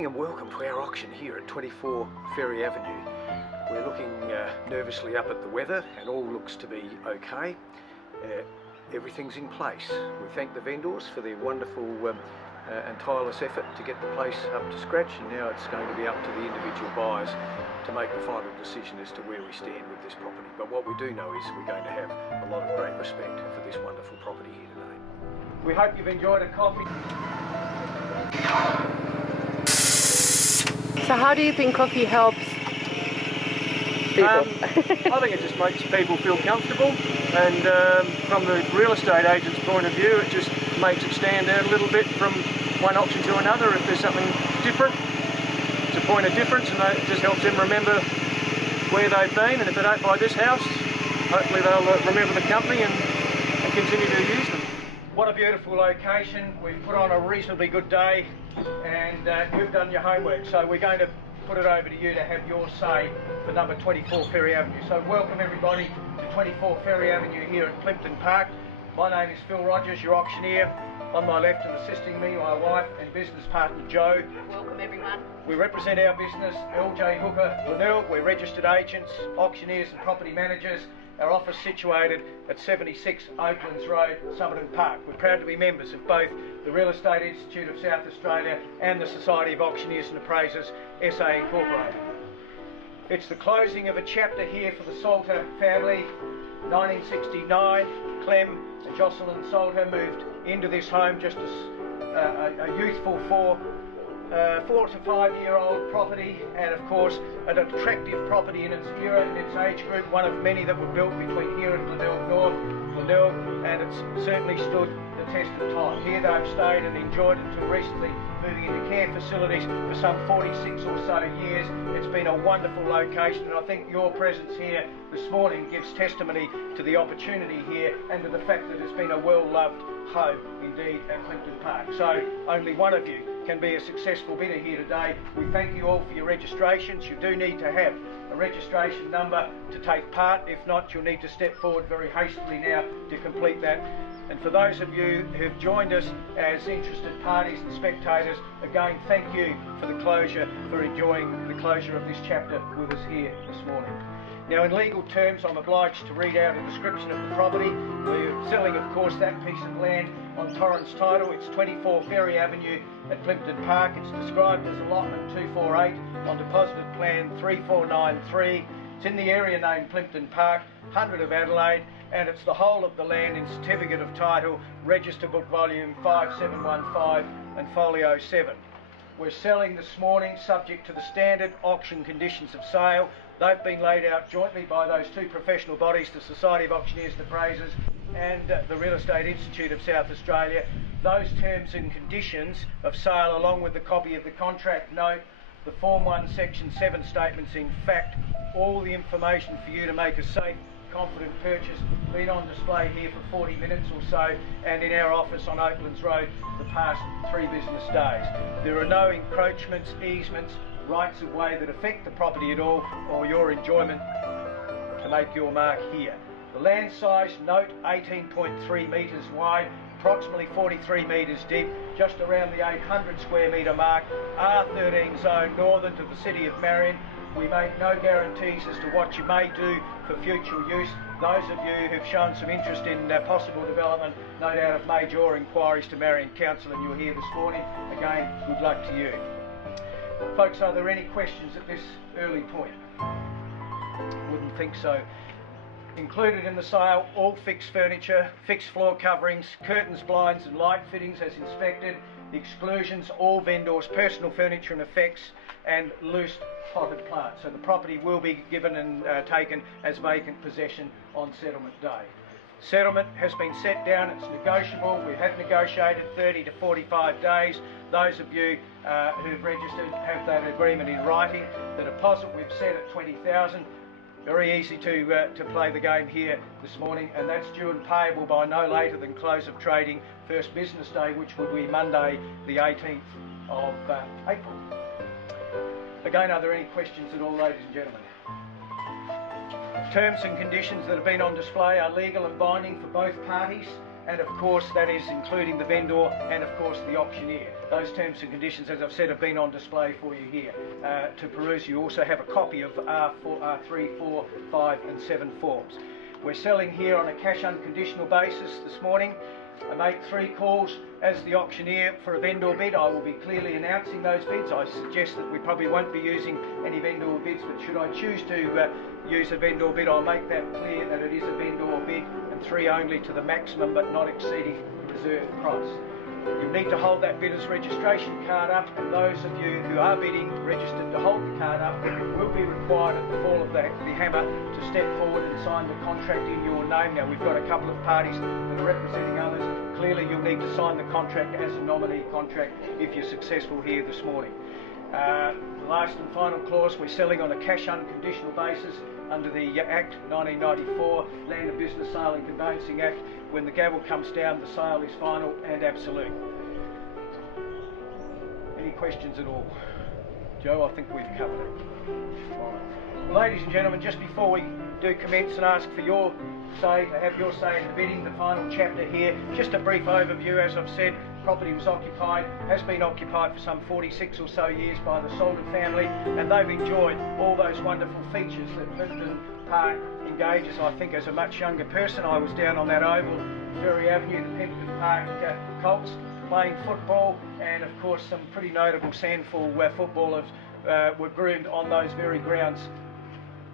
And welcome to our auction here at 24 Ferry Avenue. We're looking nervously up at the weather and all looks to be okay. Everything's in place. We thank the vendors for their wonderful and tireless effort to get the place up to scratch, and now it's going to be up to the individual buyers to make the final decision as to where we stand with this property. But what we do know is we're going to have a lot of great respect for this wonderful property here today. We hope you've enjoyed a coffee. So how do you think coffee helps people? I think it just makes people feel comfortable, and from the real estate agent's point of view, it just makes it stand out a little bit from one auction to another. If there's something different, it's a point of difference, and it just helps them remember where they've been, and if they don't buy this house, hopefully they'll remember the company and continue to use them. What a beautiful location. We've put on a reasonably good day, and you've done your homework, so we're going to put it over to you to have your say for number 24 Ferry Avenue. So welcome everybody to 24 Ferry Avenue here at Plimpton Park. My name is Phil Rogers, your auctioneer. On my left and assisting me, my wife and business partner Joe. Welcome everyone. We represent our business, LJ Hooker Lanil. We're registered agents, auctioneers and property managers. Our office situated at 76 Oaklands Road, Somerton Park. We're proud to be members of both the Real Estate Institute of South Australia and the Society of Auctioneers and Appraisers, SA Incorporated. It's the closing of a chapter here for the Salter family. 1969, Clem and Jocelyn Salter moved into this home just as a youthful 4 to 5 year old property, and of course an attractive property in its era, in its age group, one of many that were built between here and Glenelg North, and it's certainly stood the test of time. Here they've stayed and enjoyed it until recently, moving into care facilities for some 46 or so years. It's been a wonderful location, and I think your presence here this morning gives testimony to the opportunity here and to the fact that it's been a well-loved home indeed at Plimpton Park. So only one of you can be a successful bidder here today. We thank you all for your registrations. You do need to have a registration number to take part. If not, you'll need to step forward very hastily now to complete that. And for those of you who've joined us as interested parties and spectators, again, thank you for the closure, for enjoying the closure of this chapter with us here this morning. Now, in legal terms, I'm obliged to read out a description of the property. We're selling, of course, that piece of land on Torrens title. It's 24 Ferry Avenue at Plimpton Park. It's described as allotment 248 on deposited plan 3493. It's in the area named Plimpton Park, 100 of Adelaide, and it's the whole of the land in certificate of title, register book volume 5715 and folio 7. We're selling this morning subject to the standard auction conditions of sale. They've been laid out jointly by those two professional bodies, the Society of Auctioneers and Appraisers and the Real Estate Institute of South Australia. Those terms and conditions of sale, along with the copy of the contract note, the Form 1 Section 7 statements, in fact, all the information for you to make a safe, confident purchase, been on display here for 40 minutes or so, and in our office on Oaklands Road the past 3 business days. There are no encroachments, easements, rights of way that affect the property at all, or your enjoyment to make your mark here. The land size, note, 18.3 metres wide, approximately 43 metres deep, just around the 800 square metre mark, R13 zone northern to the city of Marion. We make no guarantees as to what you may do for future use. Those of you who've shown some interest in possible development, no doubt have made your inquiries to Marion Council, and you're here this morning. Again, good luck to you. Folks, are there any questions at this early point? Wouldn't think so. Included in the sale, all fixed furniture, fixed floor coverings, curtains, blinds and light fittings as inspected. The exclusions, all vendors' personal furniture and effects, and loose potted plants. So the property will be given and taken as vacant possession on settlement day. Settlement has been set down, it's negotiable. We have negotiated 30 to 45 days. Those of you who've registered have that agreement in writing. The deposit we've set at $20,000. Very easy to play the game here this morning, and that's due and payable by no later than close of trading first business day, which would be Monday the 18th of April. Again, are there any questions at all, ladies and gentlemen? Terms and conditions that have been on display are legal and binding for both parties, and of course that is including the vendor and of course the auctioneer. Those terms and conditions, as I've said, have been on display for you here to peruse. You also have a copy of R4, R3, 4, 5 and 7 forms. We're selling here on a cash unconditional basis this morning. I make 3 calls as the auctioneer for a vendor bid. I will be clearly announcing those bids. I suggest that we probably won't be using any vendor bids, but should I choose to use a vendor bid, I'll make that clear that it is a vendor bid, and 3 only to the maximum but not exceeding the reserve price. You need to hold that bidder's registration card up, and those of you who are bidding registered to hold the card up will be required at the fall of the hammer to step forward and sign the contract in your name. Now, we've got a couple of parties that are representing others. Clearly you'll need to sign the contract as a nominee contract if you're successful here this morning. The last and final clause, we're selling on a cash unconditional basis under the Act 1994, Land and Business Sale and Conveyancing Act. When the gavel comes down, the sale is final and absolute. Any questions at all? Joe, I think we've covered it. Right. Ladies and gentlemen, just before we do commence and ask for your say, have your say in the bidding, the final chapter here, just a brief overview. As I've said, property was occupied, has been occupied for some 46 or so years by the Solden family, and they've enjoyed all those wonderful features that Plympton Park engages. I think as a much younger person, I was down on that oval, Ferry Avenue, the Plympton Park Colts, playing football, and of course some pretty notable Sandford footballers were groomed on those very grounds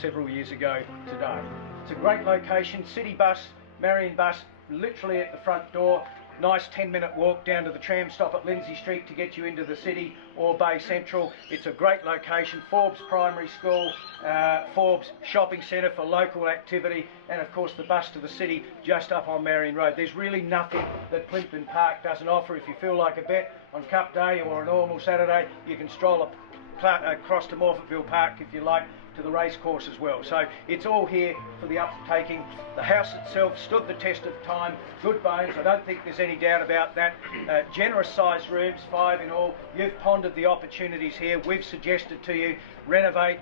several years ago today. It's a great location, city bus, Marion bus, literally at the front door. Nice 10-minute walk down to the tram stop at Lindsay Street to get you into the city or Bay Central. It's a great location. Forbes Primary School, Forbes Shopping Centre for local activity, and of course the bus to the city just up on Marion Road. There's really nothing that Plympton Park doesn't offer. If you feel like a bet on Cup Day or a normal Saturday, you can stroll across to Morphettville Park if you like, to the race course as well. So it's all here for the uptaking. The house itself stood the test of time, good bones, I don't think there's any doubt about that. Generous sized rooms, 5 in all. You've pondered the opportunities here. We've suggested to you, renovate,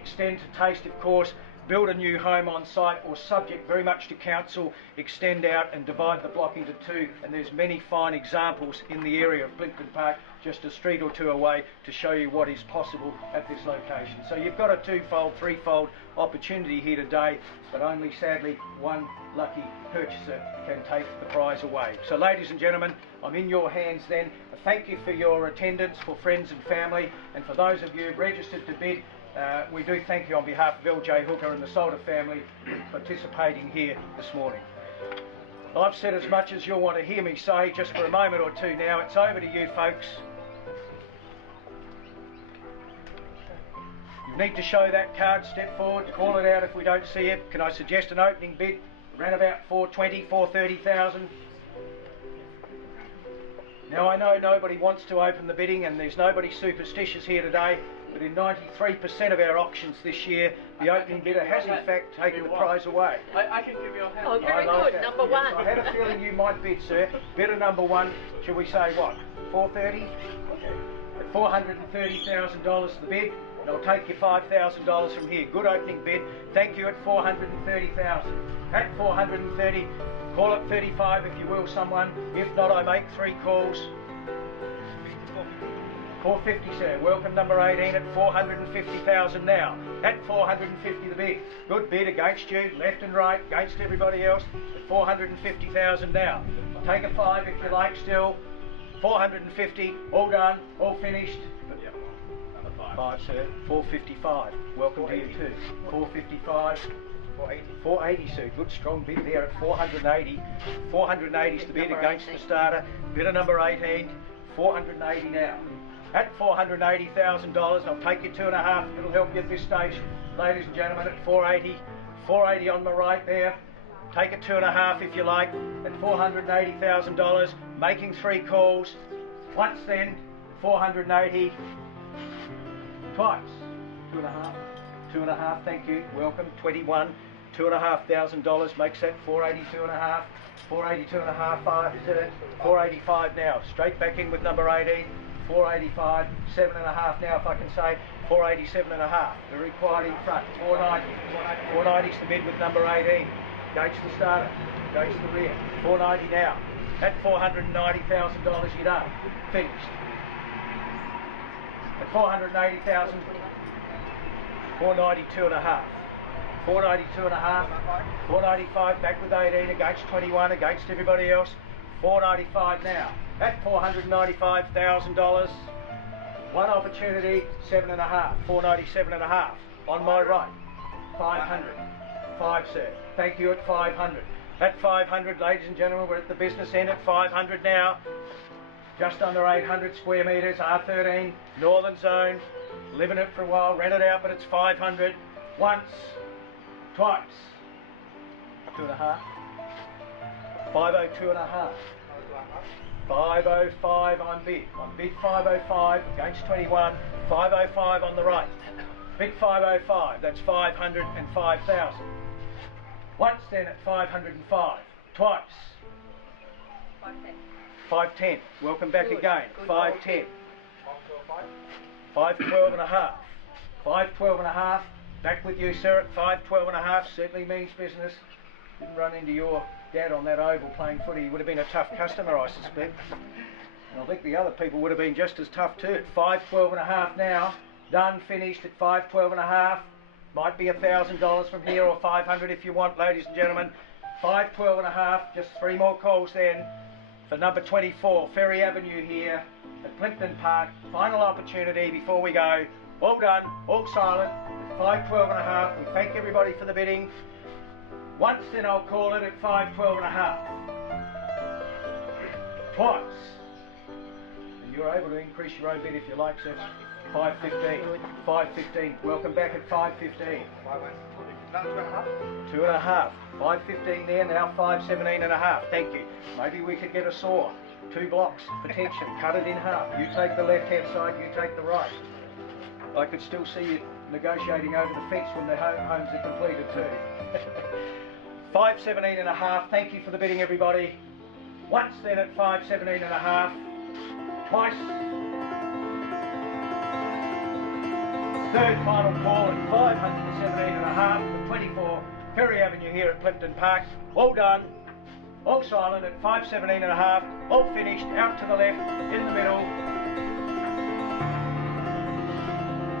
extend to taste of course, build a new home on site, or subject very much to council, extend out and divide the block into 2, and there's many fine examples in the area of Plympton Park, just a street or 2 away, to show you what is possible at this location. So you've got a 2-fold, 3-fold opportunity here today, but only sadly one lucky purchaser can take the prize away. So ladies and gentlemen, I'm in your hands then. Thank you for your attendance, for friends and family, and for those of you who've registered to bid, we do thank you on behalf of LJ Hooker and the Solder family for participating here this morning. I've said as much as you'll want to hear me say just for a moment or 2 now. It's over to you folks. You need to show that card, step forward, call it out if we don't see it. Can I suggest an opening bid around about 420, 430,000? Now I know nobody wants to open the bidding and there's nobody superstitious here today, but in 93% of our auctions this year, the opening bidder has in fact taken the prize away. I can give you a hand. Oh, very good. That. Number yes, 1. I had a feeling you might bid, sir. Bidder number 1, shall we say what, 430? Okay. At $430,000 the bid, and I'll take your $5,000 from here. Good opening bid. Thank you at $430,000. At 430, call it 35 if you will, someone. If not, I make 3 calls. 450, sir. Welcome number 18 at 450,000 now. At 450 the bid. Good bid against you, left and right, against everybody else. At 450,000 now. I'll take a 5 if you like still. 450, all done, all finished. Yep. Another 5. 5, sir. 455. Welcome to you too. 455. 480. 480, sir. Good strong bid there at 480. 480 is the bid against the starter. Bidder number 18. 480 now. At $480,000, I'll take you 2.5. It'll help you at this stage, ladies and gentlemen. At 480. 480 on the right there. Take a 2.5 if you like. At $480,000, making 3 calls. Once then, 480. Twice. 2.5. 2.5. Thank you. Welcome. 21. $2,500 makes that 480. 2.5. 480. 2.5. 5. 485 now. Straight back in with number 18. 485, 7.5 now if I can say, 487.5. Very quiet in front, 490. 490's the bid with number 18. Gates the starter. Goes to the rear. 490 now. At $490,000 you're done. Finished. At 480,000, 492 and a half. 492 and a half. 495 back with 18 against 21 against everybody else. 495 now. At $495,000. One opportunity, 7 and a half. 497 and a half. On my right. 500. 5, sir. Thank you at 500. At 500, ladies and gentlemen, we're at the business end at 500 now. Just under 800 square metres, R13, Northern Zone. Living it for a while, rent it out, but it's 500. Once, twice. 2 and a half. 502 and a half. 505 on bid. On bid 505 against 21. 505 on the right. Bid 505, that's 505,000. Once then at 505. Twice. 510. 510. Welcome back Good. again. Good. 510. 512 and a half. 512 and a half. Back with you, sir, at 512 and a half. Certainly means business. Didn't run into your dad on that oval playing footy. He would have been a tough customer, I suspect. And I think the other people would have been just as tough too. At 512 and a half now. Done, finished at 512 and a half. Might be $1,000 from here or 500 if you want, ladies and gentlemen. 512 and a half. Just 3 more calls then for number 24, Ferry Avenue here at Plimpton Park. Final opportunity before we go. All done, all silent. 512 and a half. We thank everybody for the bidding. Once then I'll call it at 512 and a half. Twice. And you're able to increase your own bid if you like, sir. 515. 515. Welcome back at 515. 2 and a half. 515 there, now 517 and a half. Thank you. Maybe we could get a saw. 2 blocks, potentially. Cut it in half. You take the left-hand side, you take the right. I could still see you negotiating over the fence when the homes are completed too. 517 and a half. Thank you for the bidding, everybody. Once then at 517 and a half. Twice. Third final call at 517 and a half for 24 Ferry Avenue here at Plimpton Park. All done, all silent at 517 and a half, all finished, out to the left, in the middle.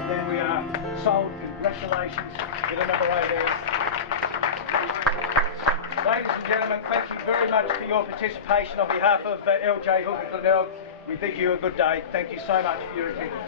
Then we are sold. Congratulations to the number 18. Ladies and gentlemen, thank you very much for your participation on behalf of LJ Hooker Glenelg. We bid you a good day. Thank you so much for your attention.